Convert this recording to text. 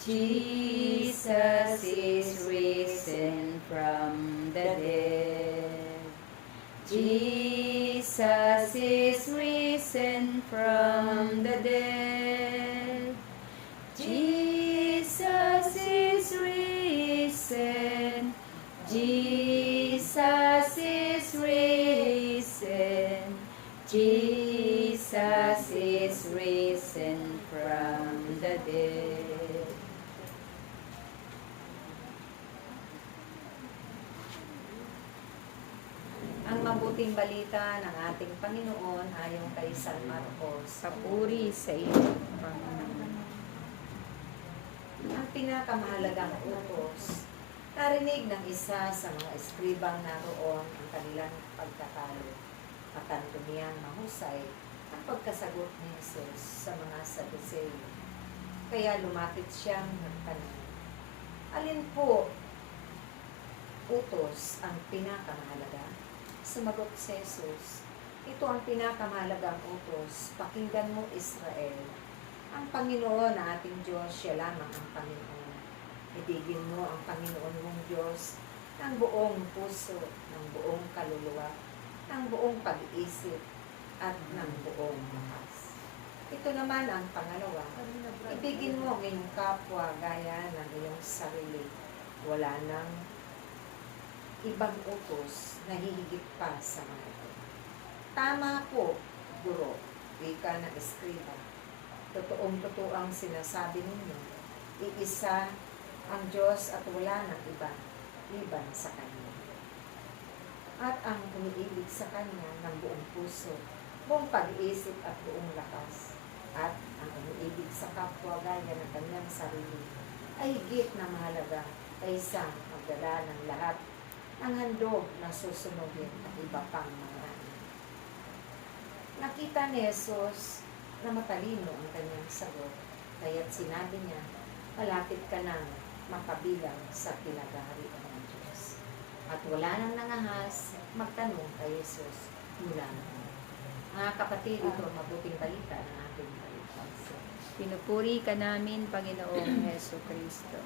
Jesus is risen from the dead. Jesus is risen from the dead. Jesus is risen. Jesus is risen. Jesus is risen from the dead. Ang mabuting balita ng ating Panginoon ayon kay San Marcos. Papuri sa iyo, Panginoon. Ang pinakamahalagang utos, narinig ng isa sa mga eskribang naroon ang kanilang pagkatalo at tanto niyang mahusay ang pagkasagot ni Jesus sa mga Saduceo. Kaya lumapit siyang nagtanong, alin po utos ang pinakamahalaga? Sumagot si Jesus, ito ang pinakamahalagang utos, pakinggan mo Israel. Ang Panginoon na ating Diyos, siya lamang ang Panginoon. Ibigin mo ang Panginoon mong Diyos ng buong puso, ng buong kaluluwa, ng buong pag-iisip, at ng buong lakas. Ito naman ang pangalawa, ibigin mo ang iyong kapwa gaya ng iyong sarili. Wala nang ibang utos na hihigit pa sa mga ito. Tama po, guro, wika ng eskriba. Totoong-totoo ang sinasabi ninyo. Iisa ang Diyos at wala nang iba, liban sa Kanya. At ang umiibig sa Kanya ng buong puso, buong pag-iisip at buong lakas, at ang umiibig sa kapwa gaya ng kanyang sarili, ay higit na mahalaga kaysa magdala ng lahat ng handog na susunugin at iba pang mga ano. Nakita ni Jesus na matalino ang kanyang sagot, kaya't sinabi niya, malapit ka nang makabilang sa pinag-aharian ng Diyos. At wala nang nangahas magtanong kay Jesus mula noon. Mga kapatid, ito ang mabuting balita ng ating Panginoon. Pinupuri ka namin, Panginoong Heso Kristo.